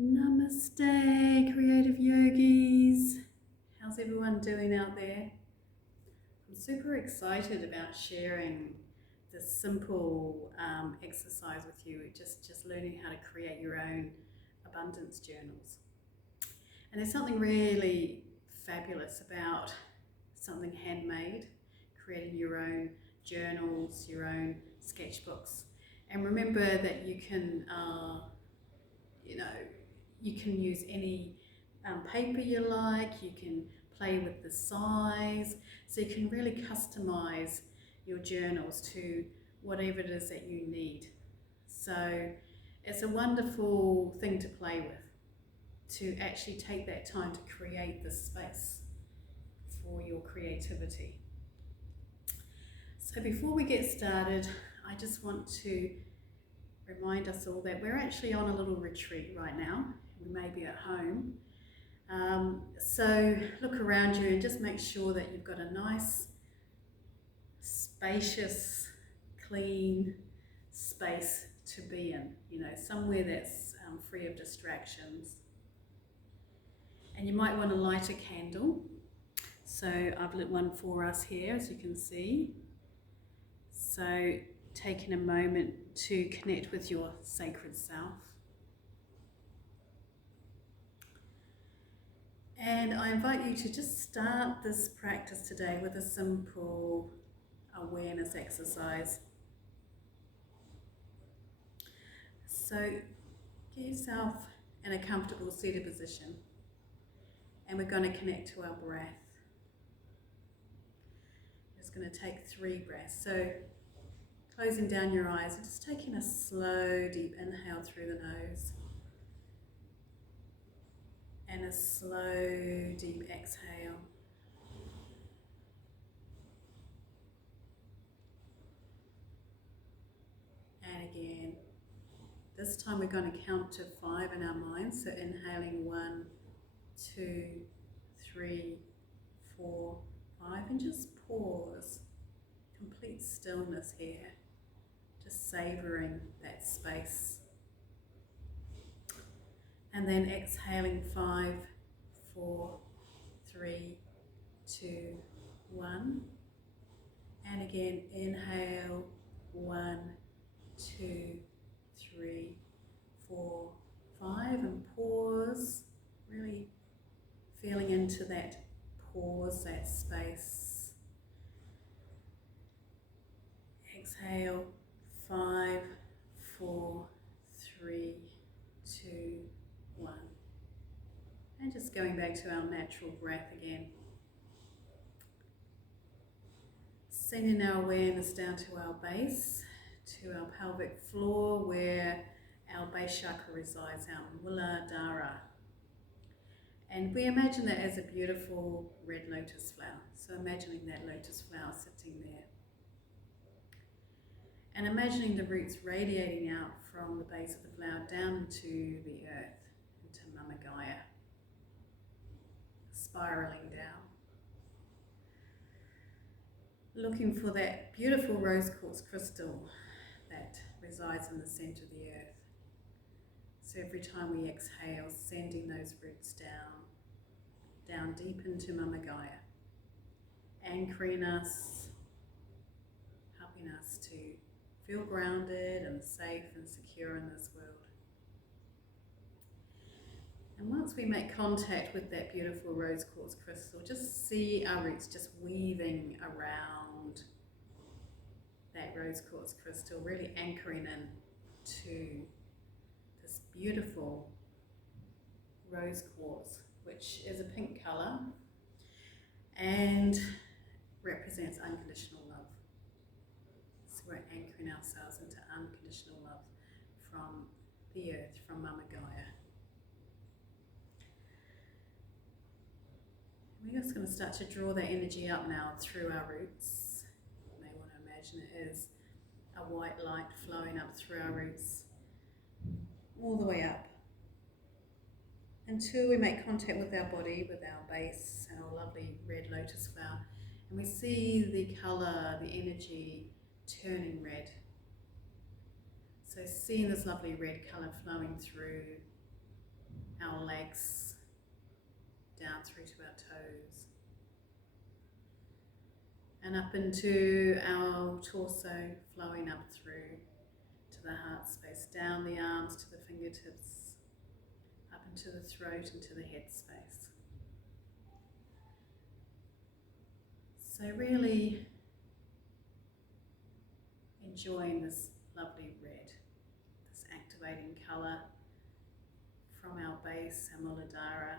Namaste, creative yogis. How's everyone doing out there? I'm super excited about sharing this simple exercise with you, just learning how to create your own abundance journals. And there's something really fabulous about something handmade, creating your own journals, your own sketchbooks. And remember that you can, you know, you can use any paper you like, you can play with the size, so you can really customize your journals to whatever it is that you need. So it's a wonderful thing to play with, to actually take that time to create the space for your creativity. So before we get started, I just want to remind us all that we're actually on a little retreat right now. We may be at home. So look around you and just make sure that you've got a nice, spacious, clean space to be in, somewhere that's free of distractions. And you might want to light a candle. So I've lit one for us here, as you can see. So taking a moment to connect with your sacred self. And I invite you to just start this practice today with a simple awareness exercise. So get yourself in a comfortable seated position, and we're going to connect to our breath. Just going to take 3 breaths. So closing down your eyes and just taking a slow, deep inhale through the nose. And a slow, deep exhale. And again. This time we're going to count to 5 in our minds. So inhaling 1, 2, 3, 4, 5. And just pause. Complete stillness here. Just savouring that space. And then exhaling 5, 4, 3, 2, 1. And again, inhale 1, 2, 3, 4, 5, and pause. Really feeling into that pause, that space. Exhale 5, 4, 3, 2, 1. And just going back to our natural breath again. Sending our awareness down to our base, to our pelvic floor where our base chakra resides, our Muladhara. And we imagine that as a beautiful red lotus flower. So imagining that lotus flower sitting there. And imagining the roots radiating out from the base of the flower down into the earth, into Mama Gaia, spiraling down. Looking for that beautiful rose quartz crystal that resides in the center of the earth. So every time we exhale, sending those roots down deep into Mama Gaia, anchoring us, helping us to feel grounded and safe and secure in this world. And once we make contact with that beautiful rose quartz crystal, just see our roots just weaving around that rose quartz crystal, really anchoring in to this beautiful rose quartz, which is a pink colour and represents unconditional love. So we're anchoring ourselves into unconditional love from the earth, from Mama Gaia. We're just going to start to draw that energy up now through our roots. You may want to imagine it as a white light flowing up through our roots, all the way up, until we make contact with our body, with our base, our lovely red lotus flower, and we see the colour, the energy turning red. So seeing this lovely red colour flowing through our legs down through to our toes and up into our torso, flowing up through to the heart space, down the arms to the fingertips, up into the throat and to the head space. So really enjoying this lovely red, this activating colour from our base, our Muladhara.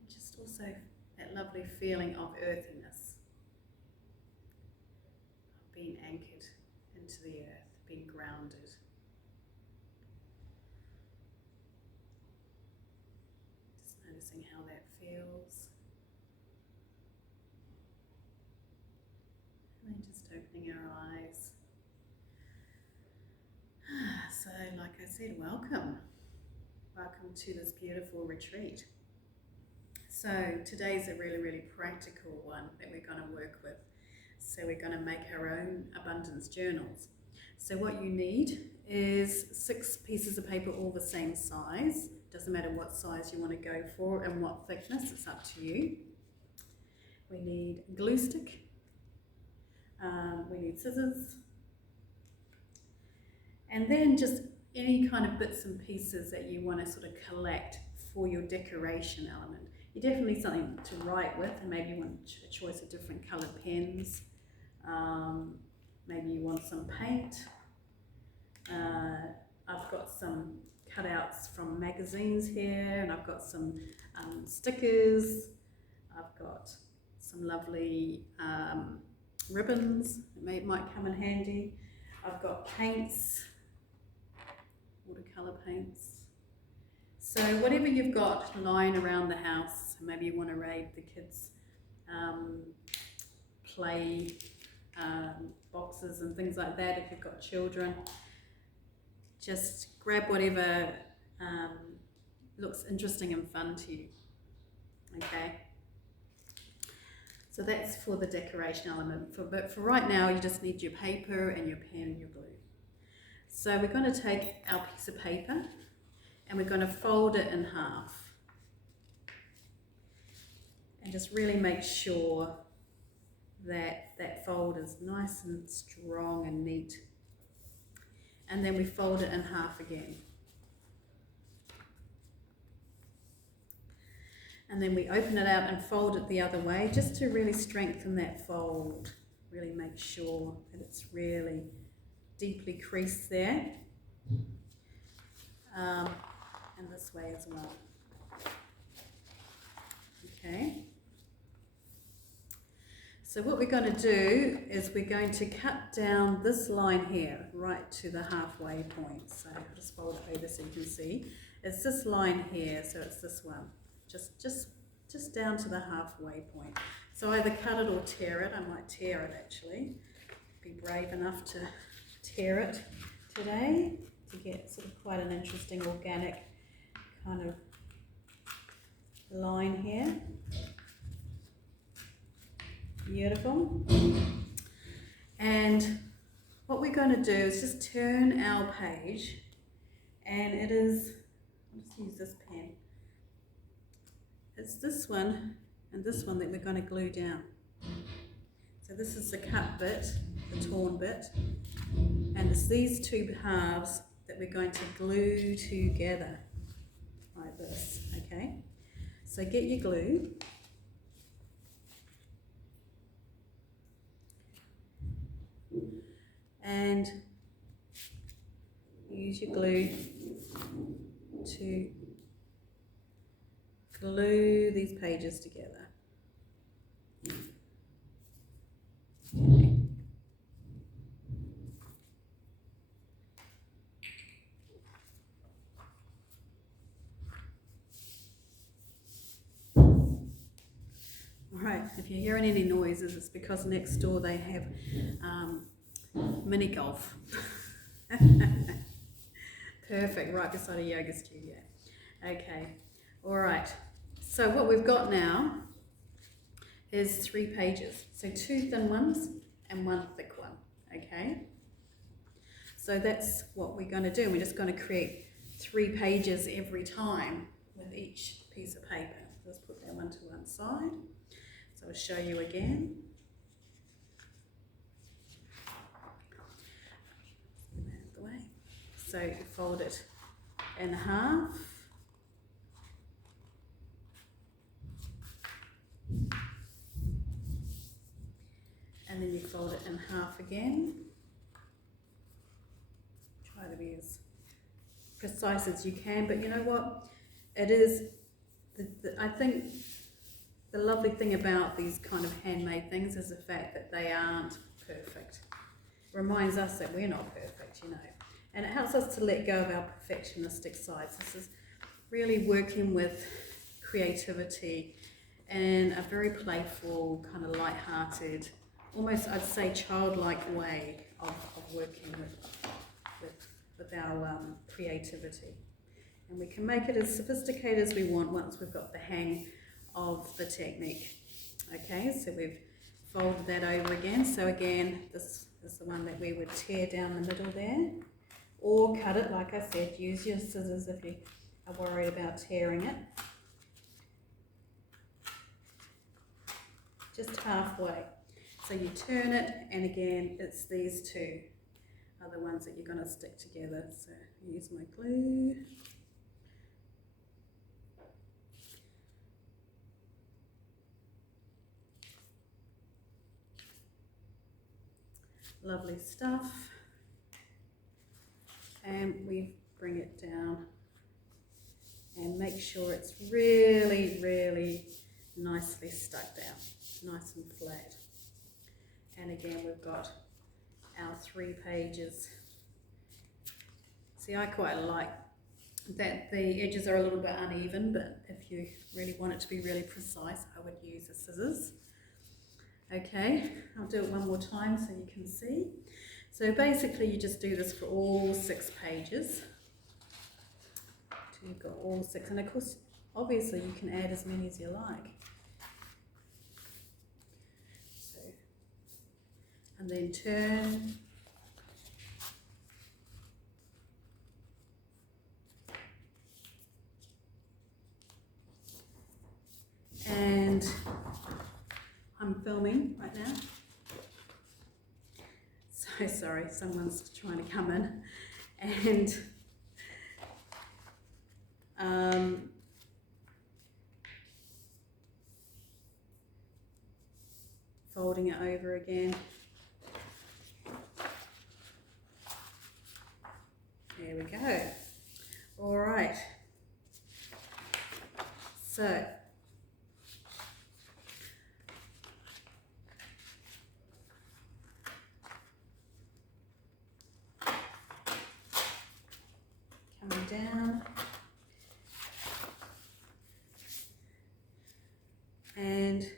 And just also that lovely feeling of earthiness, of being anchored into the earth, being grounded. Just noticing how that feels. And then just opening our eyes. So, like I said, welcome. Welcome to this beautiful retreat. So today's a really, really practical one that we're going to work with. So we're going to make our own abundance journals. So what you need is 6 pieces of paper, all the same size. Doesn't matter what size you want to go for and what thickness, it's up to you. We need a glue stick. We need scissors. And then just any kind of bits and pieces that you want to sort of collect for your decoration element. You definitely need something to write with, and maybe you want a choice of different coloured pens. Maybe you want some paint. I've got some cutouts from magazines here, and I've got some stickers. I've got some lovely ribbons that might come in handy. I've got paints, watercolour paints. So whatever you've got lying around the house, maybe you want to raid the kids' play boxes and things like that if you've got children. Just grab whatever looks interesting and fun to you, okay? So that's for the decoration element. But for right now, you just need your paper and your pen and your glue. So we're going to take our piece of paper and we're going to fold it in half. And just really make sure that that fold is nice and strong and neat. And then we fold it in half again. And then we open it out and fold it the other way, just to really strengthen that fold. Really make sure that it's really deeply creased there. And this way as well. Okay. So what we're going to do is we're going to cut down this line here, right to the halfway point. So I'll just fold it over so you can see. It's this line here, so it's this one. Just down to the halfway point. So either cut it or tear it. I might tear it actually. Be brave enough to tear it today to get sort of quite an interesting organic kind of line here. Beautiful. And what we're going to do is just turn our page, and it is, I'll just use this pen. It's this one and this one that we're going to glue down. So this is the cut bit, the torn bit, and it's these 2 halves that we're going to glue together like this, okay? So get your glue. And use your glue to glue these pages together. Okay. Alright, if you're hearing any noises, it's because next door they have mini golf. Perfect, right beside a yoga studio. Okay, alright. So what we've got now is 3 pages. So 2 thin ones and 1 thick one, okay? So that's what we're going to do. We're just going to create 3 pages every time with each piece of paper. Just put that one to one side. So I'll show you again. Out of the way. So you fold it in half. And then you fold it in half again. Try to be as precise as you can, but you know what? It is, I think the lovely thing about these kind of handmade things is the fact that they aren't perfect. It reminds us that we're not perfect, you know. And it helps us to let go of our perfectionistic sides. This is really working with creativity in a very playful, kind of light-hearted, almost I'd say childlike way of working with our creativity. And we can make it as sophisticated as we want once we've got the hang of the technique. Okay, so we've folded that over again. So again, this is the one that we would tear down the middle there, or cut it, like I said, use your scissors if you are worried about tearing it. Just halfway. So you turn it, and again, it's these two are the ones that you're going to stick together. So use my glue. Lovely stuff. And we bring it down and make sure it's really, really nicely stuck down, nice and flat. And again, we've got our 3 pages. See, I quite like that the edges are a little bit uneven, but if you really want it to be really precise, I would use the scissors. Okay, I'll do it one more time so you can see. So basically you just do this for all 6 pages. So you've got all 6, and of course, obviously you can add as many as you like. So, and then turn. And I'm filming right now. So sorry, someone's trying to come in. And folding it over again. There we go. All right. So coming down, and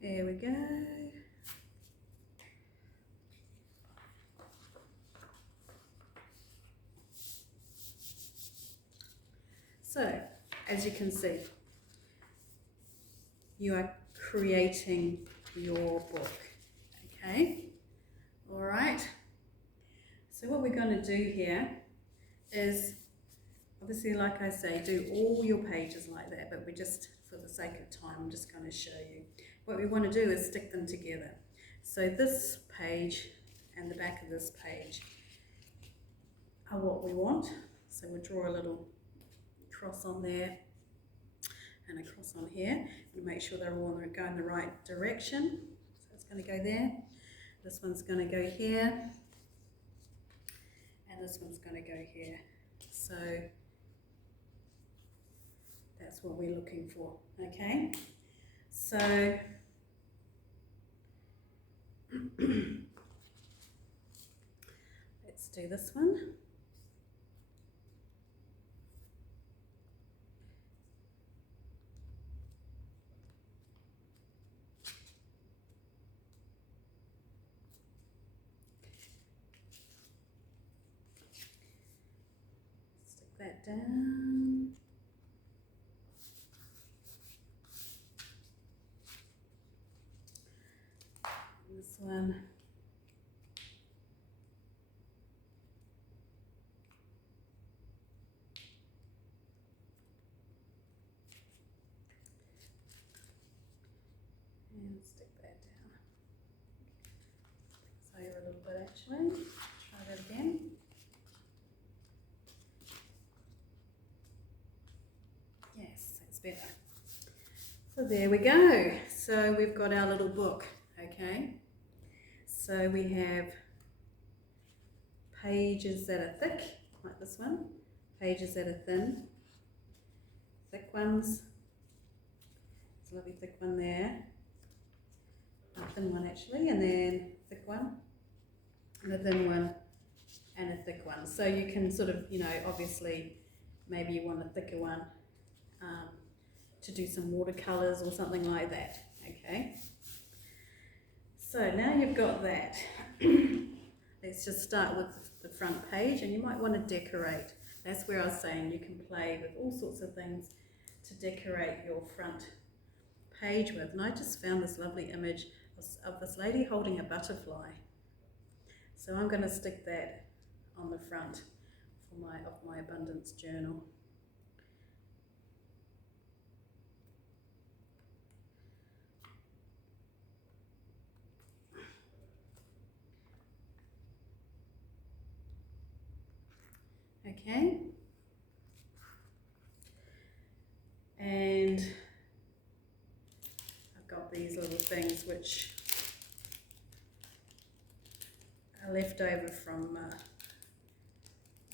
there we go. So, as you can see, you are creating your book, okay? All right. So what we're going to do here is, obviously, like I say, do all your pages like that, but we just, for the sake of time, I'm just going to show you. What we want to do is stick them together. So this page and the back of this page are what we want. So we'll draw a little cross on there and a cross on here, and make sure they're all going the right direction. So it's going to go there. This one's going to go here, and this one's going to go here. So that's what we're looking for, okay? So let's do this one. Stick that down. actually. Try that again. Yes, that's better. So there we go. So we've got our little book, okay? So we have pages that are thick, like this one, pages that are thin, thick ones, there's a lovely thick one there, a thin one actually, and then thick one, and a thin one, and a thick one. So you can sort of, obviously, maybe you want a thicker one to do some watercolours or something like that, okay? So now you've got that. Let's just start with the front page, and you might want to decorate. That's where I was saying you can play with all sorts of things to decorate your front page with. And I just found this lovely image of this lady holding a butterfly. So I'm going to stick that on the front of my abundance journal. Okay, and I've got these little things which are left over from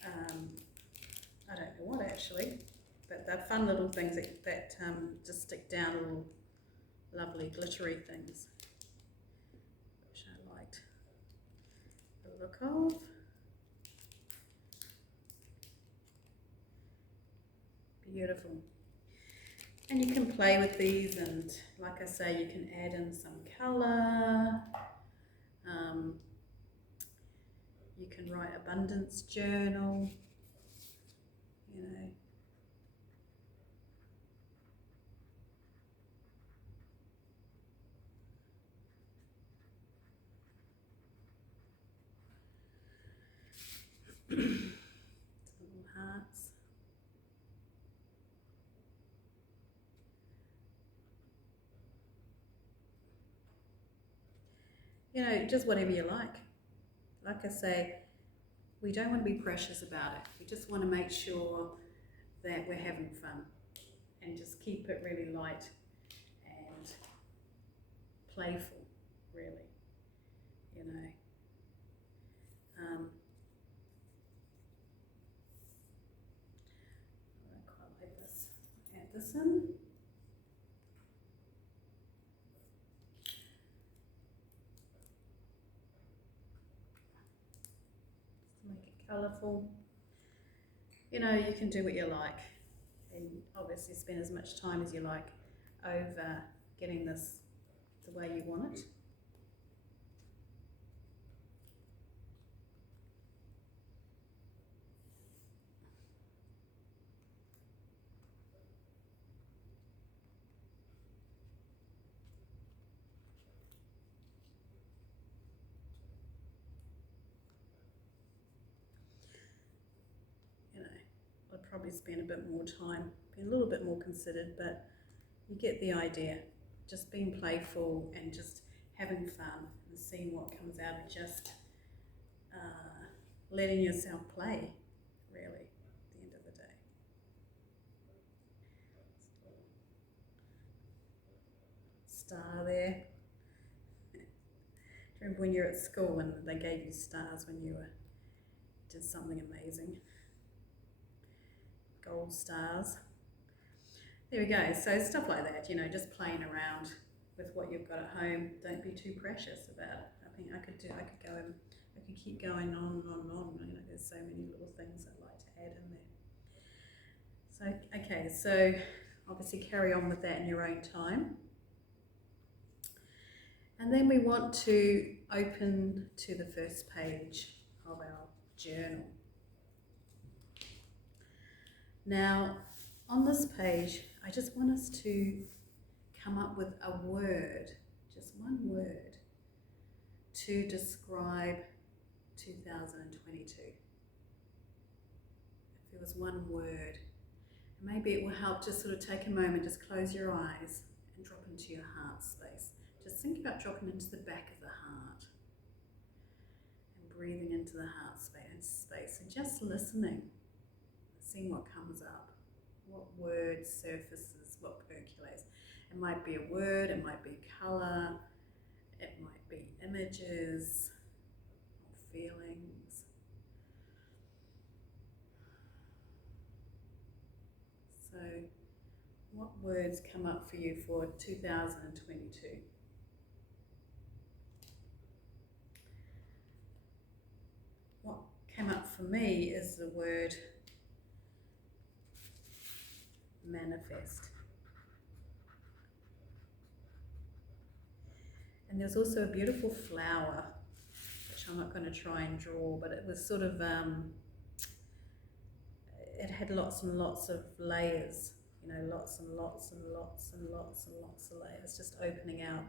I don't know what actually, but they're fun little things that just stick down, little lovely glittery things which I liked the look of. Beautiful. And you can play with these, and like I say, you can add in some colour. You can write abundance journal, little hearts. Just whatever you like. Like I say, we don't want to be precious about it. We just want to make sure that we're having fun and just keep it really light and playful, really, I quite like this. Add this in. Make it colourful. You can do what you like, and obviously spend as much time as you like over getting this the way you want it. I'd probably spend a bit more time, be a little bit more considered, but you get the idea. Just being playful and just having fun and seeing what comes out of just letting yourself play, really, at the end of the day. Star there. Do you remember when you were at school and they gave you stars when you did something amazing? Gold stars. There we go. So stuff like that, just playing around with what you've got at home. Don't be too precious about it. I think I could keep going on and on. There's so many little things I'd like to add in there. So okay, so obviously carry on with that in your own time. And then we want to open to the first page of our journal. Now, on this page, I just want us to come up with a word, just one word, to describe 2022. If there was one word, maybe it will help just sort of take a moment, just close your eyes and drop into your heart space. Just think about dropping into the back of the heart and breathing into the heart space and just listening, seeing what comes up, what word surfaces, what percolates. It might be a word, it might be colour, it might be images or feelings. So, what words come up for you for 2022? What came up for me is the word manifest. And there's also a beautiful flower, which I'm not going to try and draw, but it was sort of, it had lots and lots of layers, you know, lots and lots and lots and lots and lots of layers just opening out.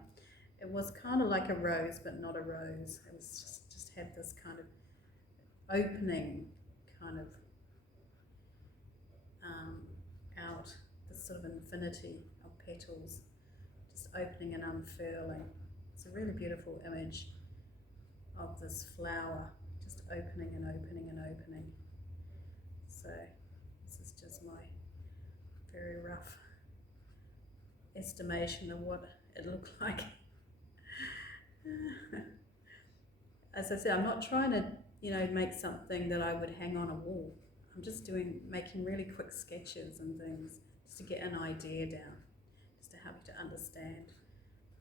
It was kind of like a rose, but not a rose. It was just had this kind of opening kind of out, this sort of infinity of petals, just opening and unfurling. It's a really beautiful image of this flower, just opening and opening and opening. So this is just my very rough estimation of what it looked like. As I said, I'm not trying to, you know, make something that I would hang on a wall. I'm just making really quick sketches and things just to get an idea down, just to help you to understand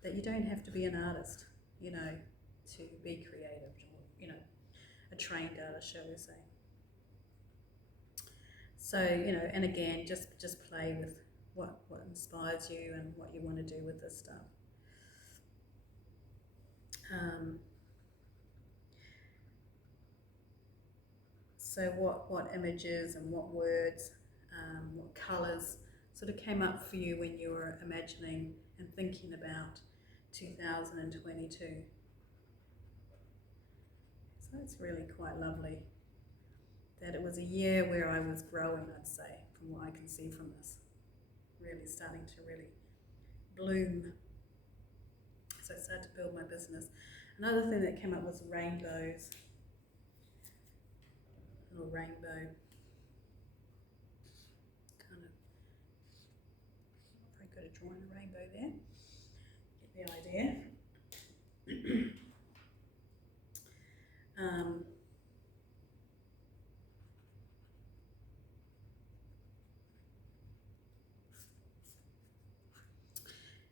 that you don't have to be an artist, you know, to be creative, or, you know, a trained artist, shall we say. So, you know, and again, just play with what inspires you and what you want to do with this stuff. So what images and what words, what colours sort of came up for you when you were imagining and thinking about 2022? So it's really quite lovely that it was a year where I was growing, I'd say, from what I can see from this. Really starting to really bloom. So I started to build my business. Another thing that came up was rainbows. A little rainbow. Kind of very good at drawing a rainbow there. Get the idea.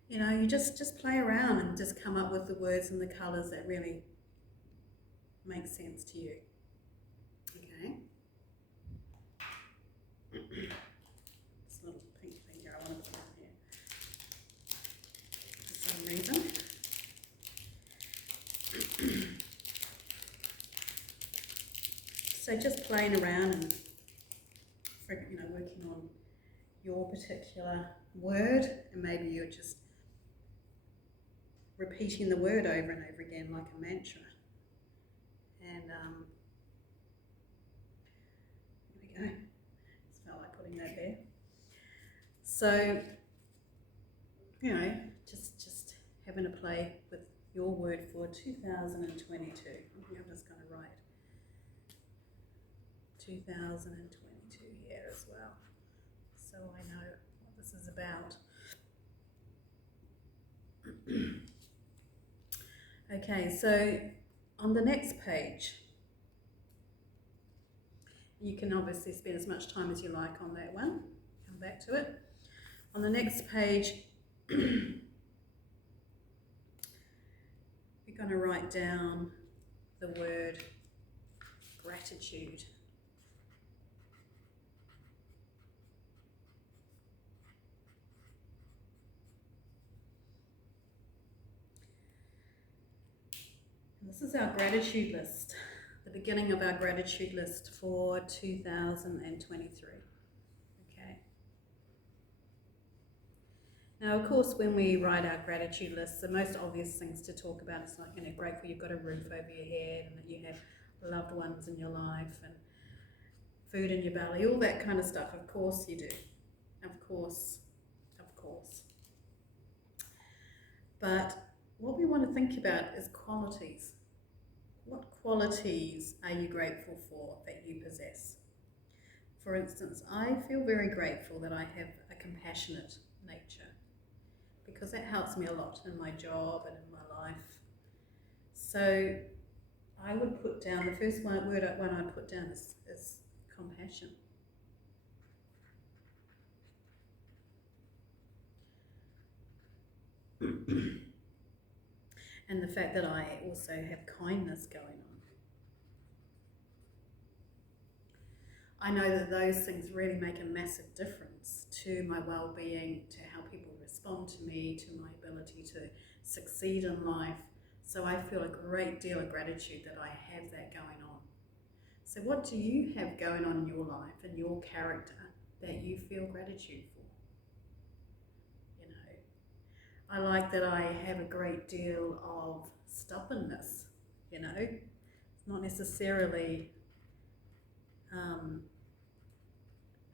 You know, you just play around and just come up with the words and the colours that really make sense to you. Okay. This little pink thing here, I want to put on here for some reason. So just playing around and, you know, working on your particular word, and maybe you're just repeating the word over and over again like a mantra. And here we go. Just felt like putting that there. So, you know, just having a play with your word for 2022. I'm just going to write 2022 here as well, so I know what this is about. Okay, so on the next page, you can obviously spend as much time as you like on that one, come back to it. On the next page, we're going to write down the word gratitude. This is our gratitude list, the beginning of our gratitude list for 2023. Okay. Now, of course, when we write our gratitude list, the most obvious things to talk about is like, you know, grateful you've got a roof over your head and that you have loved ones in your life and food in your belly, all that kind of stuff. Of course you do. Of course. But what we want to think about is qualities What qualities are you grateful for that you possess? For instance, I feel very grateful that I have a compassionate nature because that helps me a lot in my job and in my life. So I would put down, the first one I put down is compassion. And the fact that I also have kindness going on. I know that those things really make a massive difference to my well-being, to how people respond to me, to my ability to succeed in life. So I feel a great deal of gratitude that I have that going on. So what do you have going on in your life and your character that you feel gratitude for? You know, I like that I have a great deal of stubbornness, you know. It's not necessarily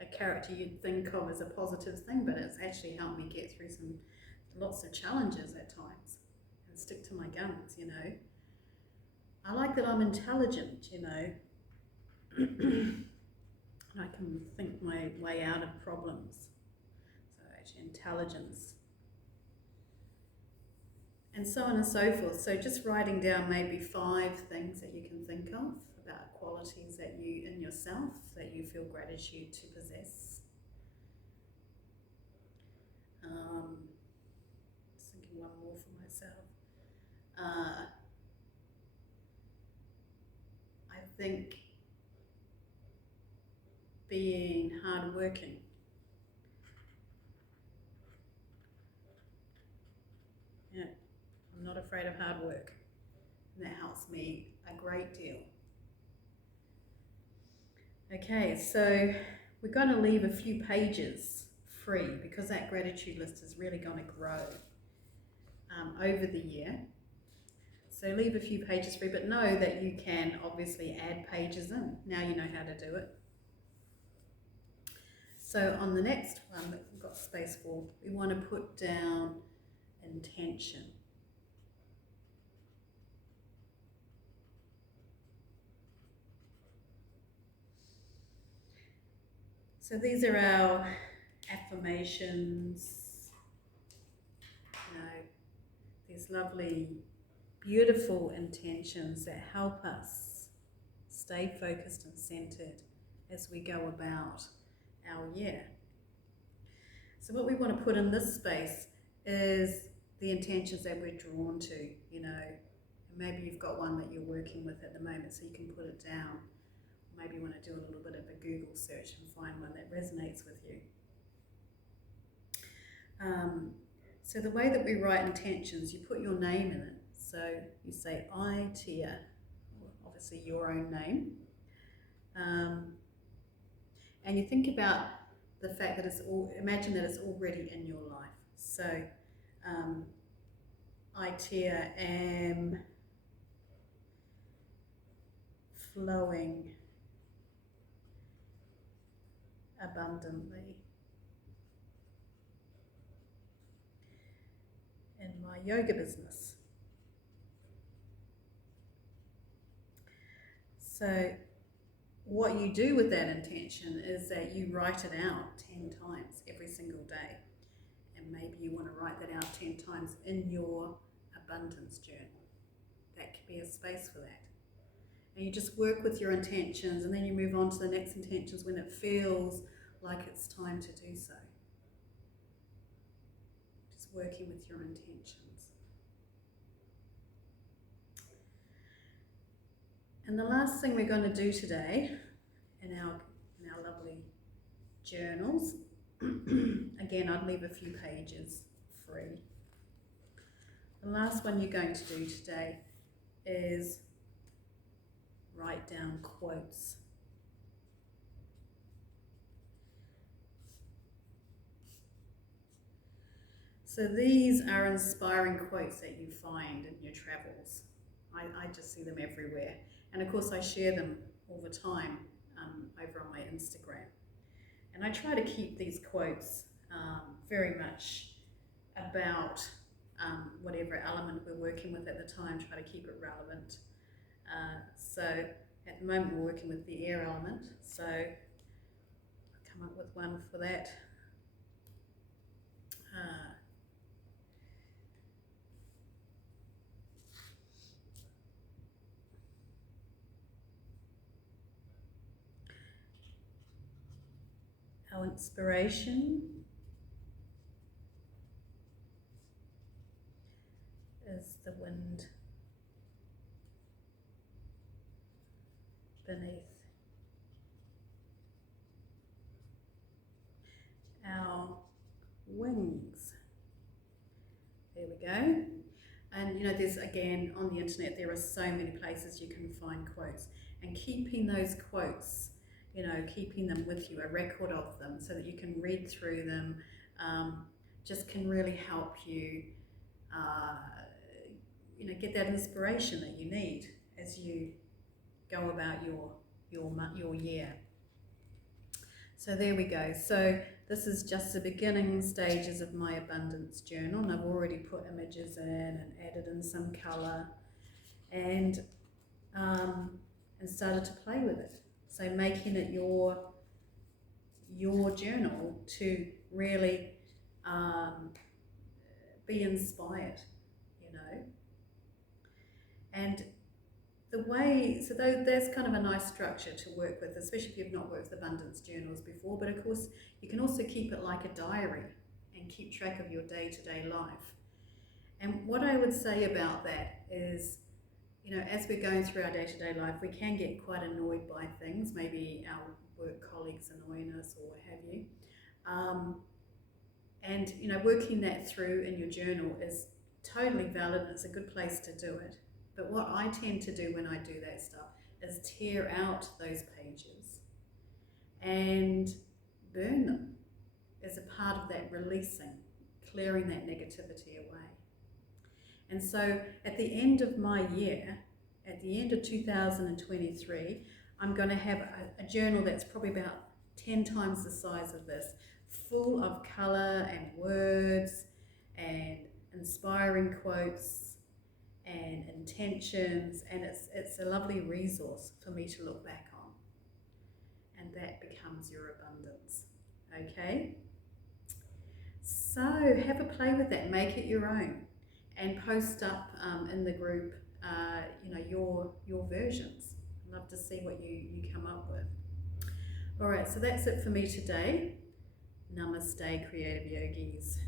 a character you'd think of as a positive thing, but it's actually helped me get through lots of challenges at times and stick to my guns, you know. I like that I'm intelligent, you know. I can think my way out of problems. So actually intelligence. And so on and so forth. So just writing down maybe 5 things that you can think of about qualities that you in yourself that you feel gratitude to possess. Just thinking one more for myself. I think being hardworking. Yeah, I'm not afraid of hard work, and that helps me a great deal. Okay, so we're going to leave a few pages free because that gratitude list is really going to grow over the year. So leave a few pages free, but know that you can obviously add pages in. Now you know how to do it. So on the next one that we've got space for, we want to put down intention. So these are our affirmations, you know, these lovely, beautiful intentions that help us stay focused and centered as we go about our year. So what we want to put in this space is the intentions that we're drawn to, you know. Maybe you've got one that you're working with at the moment, so you can put it down. Maybe you want to do a little bit of a Google search and find one that resonates with you. So the way that we write intentions, you put your name in it. So you say, I, Tia, obviously your own name. And you think about the fact that imagine that it's already in your life. So I, Tia, am flowing abundantly in my yoga business. So what you do with that intention is that you write it out 10 times every single day. And maybe you want to write that out 10 times in your abundance journal. That could be a space for that. And you just work with your intentions, and then you move on to the next intentions when it feels like it's time to do so. Just working with your intentions. And the last thing we're going to do today in our lovely journals, again, I'd leave a few pages free. The last one you're going to do today is write down quotes. So these are inspiring quotes that you find in your travels. I just see them everywhere. And of course I share them all the time over on my Instagram. And I try to keep these quotes very much about whatever element we're working with at the time, try to keep it relevant. So at the moment we're working with the air element, so I'll come up with one for that. Our inspiration is the wind beneath. Our wings. There we go. And you know, there's again on the internet, there are so many places you can find quotes, and keeping those quotes, you know, keeping them with you, a record of them, so that you can read through them, just can really help you, you know, get that inspiration that you need as you go about your year. So there we go. So this is just the beginning stages of my abundance journal, and I've already put images in and added in some colour, and started to play with it. So making it your journal to really be inspired, you know. And the way, so there's kind of a nice structure to work with, especially if you've not worked with abundance journals before, but of course you can also keep it like a diary and keep track of your day-to-day life. And what I would say about that is, you know, as we're going through our day-to-day life, we can get quite annoyed by things, maybe our work colleagues annoying us or what have you. And, you know, working that through in your journal is totally valid, and it's a good place to do it. But what I tend to do when I do that stuff is tear out those pages and burn them as a part of that releasing, clearing that negativity away. And so at the end of my year, at the end of 2023, I'm going to have a journal that's probably about 10 times the size of this, full of colour and words and inspiring quotes and intentions, and it's a lovely resource for me to look back on, and that becomes your abundance. Okay, so have a play with that, make it your own, and post up in the group you know, your versions. I'd love to see what you come up with. All right, so that's it for me today. Namaste, creative yogis.